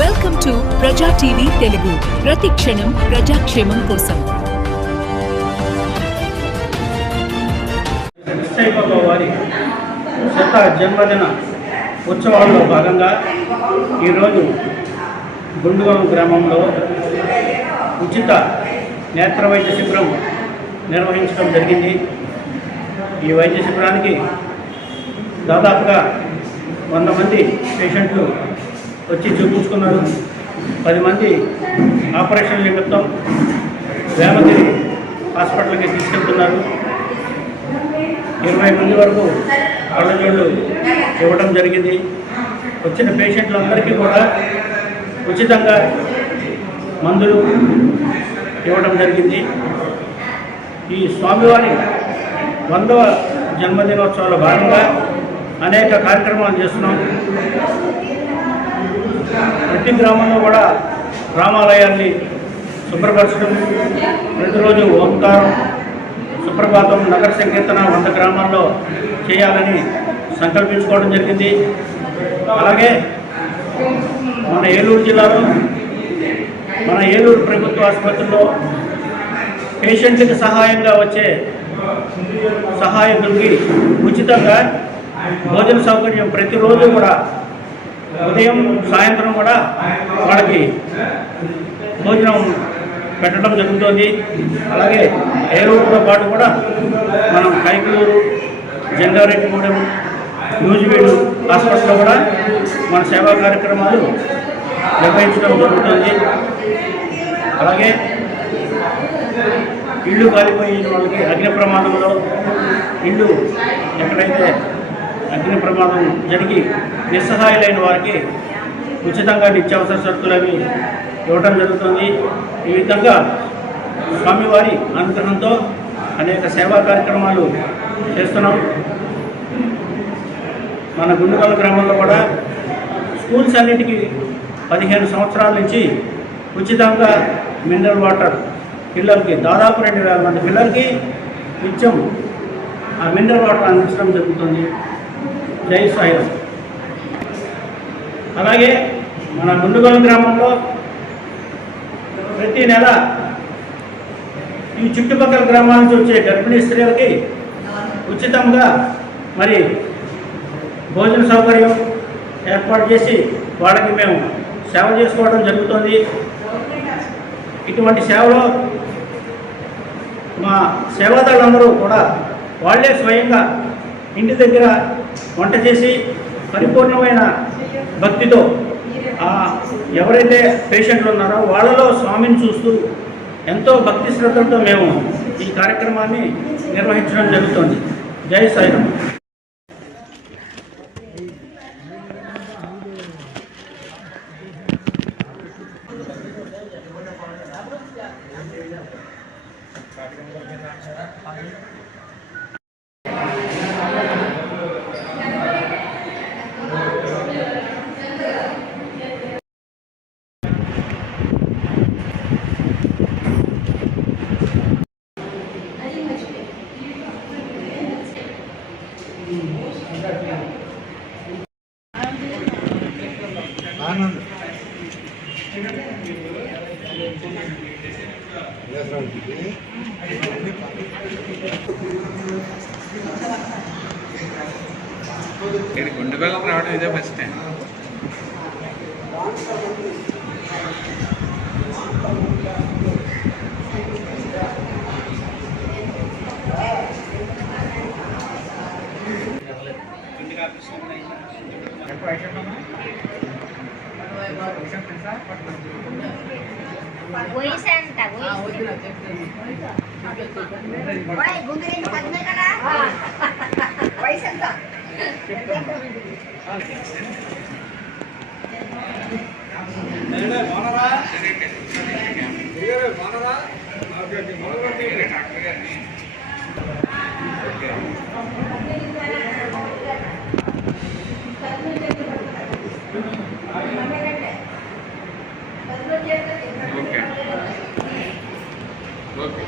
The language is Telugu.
Welcome to Praja TV Telugu. ప్రతి క్షణం ప్రజాక్షేమం కోసం. సాయిబాబా వారి శత జన్మదిన ఉత్సవాల్లో భాగంగా ఈరోజు గుండుగం గ్రామంలో ఉచిత నేత్ర వైద్య శిబిరం నిర్వహించడం జరిగింది. ఈ వైద్య శిబిరానికి దాదాపుగా వంద మంది పేషెంట్లు వచ్చి చూపించుకున్నారు. పది మంది ఆపరేషన్ నిమిత్తం వేమగిరి హాస్పిటల్కి తీసుకెళ్తున్నారు. ఇరవై మంది వరకు కళ్ళజోళ్ళు ఇవ్వడం జరిగింది. వచ్చిన పేషెంట్లందరికీ కూడా ఉచితంగా మందులు ఇవ్వడం జరిగింది. ఈ స్వామివారి వందవ జన్మదినోత్సవాల భాగంగా అనేక కార్యక్రమాలు చేస్తున్నాం. ప్రతి గ్రామంలో కూడా రామాలయాన్ని శుభ్రపరచడం ప్రతిరోజు ఓంకారం సుప్రభాతం నగర సంకీర్తన వంద గ్రామాల్లో చేయాలని సంకల్పించుకోవడం జరిగింది. అలాగే మన ఏలూరు జిల్లాలో మన ఏలూరు ప్రభుత్వ ఆసుపత్రిలో పేషెంట్కి సహాయంగా వచ్చే సహాయకులకి ఉచితంగా భోజన సౌకర్యం ప్రతిరోజు కూడా ఉదయం సాయంత్రం కూడా వాళ్ళకి భోజనం పెట్టడం జరుగుతుంది. అలాగే ఏలూరుతో పాటు కూడా మనం కైకలూరు జంగారెడ్డిగూడెం న్యూజివీడు హాస్పిటల్లో కూడా మన సేవా కార్యక్రమాలు నిర్వహించడం జరుగుతుంది. అలాగే ఇళ్ళు కాలిపోయిన వాళ్ళకి అగ్ని ప్రమాదంలో ఇళ్ళు ఎక్కడైతే అగ్ని ప్రమాదం జరిగి నిస్సహాయులైన వారికి ఉచితంగా నిత్యావసర సరుకులని ఇవ్వటం జరుగుతుంది. ఈ విధంగా స్వామివారి అనుగ్రహంతో అనేక సేవా కార్యక్రమాలు చేస్తున్నాం. మన గుండెకల్ గ్రామంలో కూడా స్కూల్స్ అన్నిటికీ పదిహేను సంవత్సరాల నుంచి ఉచితంగా మినరల్ వాటర్ పిల్లలకి దాదాపు రెండు వేల మంది పిల్లలకి నిత్యం ఆ మినరల్ వాటర్ అందించడం జరుగుతుంది. జై సాయిరామ్. అలాగే మన గుండుగోళం గ్రామంలో ప్రతి నెల ఈ చుట్టుపక్కల గ్రామాల నుంచి వచ్చే గర్భిణీ స్త్రీలకి ఉచితంగా మరి భోజన సౌకర్యం ఏర్పాటు చేసి వాళ్ళకి మేము సేవ చేసుకోవడం జరుగుతుంది. ఇటువంటి సేవలో మా సేవాదారులందరూ కూడా వాళ్ళే స్వయంగా ఇంటి దగ్గర వంట చేసి పరిపూర్ణమైన భక్తితో ఎవరైతే పేషెంట్లు ఉన్నారో వాళ్ళలో స్వామిని చూస్తూ ఎంతో భక్తి శ్రద్ధలతో మేము ఈ కార్యక్రమాన్ని నిర్వహించడం జరుగుతుంది. జై సాయిరామ్. ఇక్కడ గుండెబెల్లం రావడం ఇదే ఫస్ట్ టైం వయసు ఎంత గుండు రెండు ಓಕೆ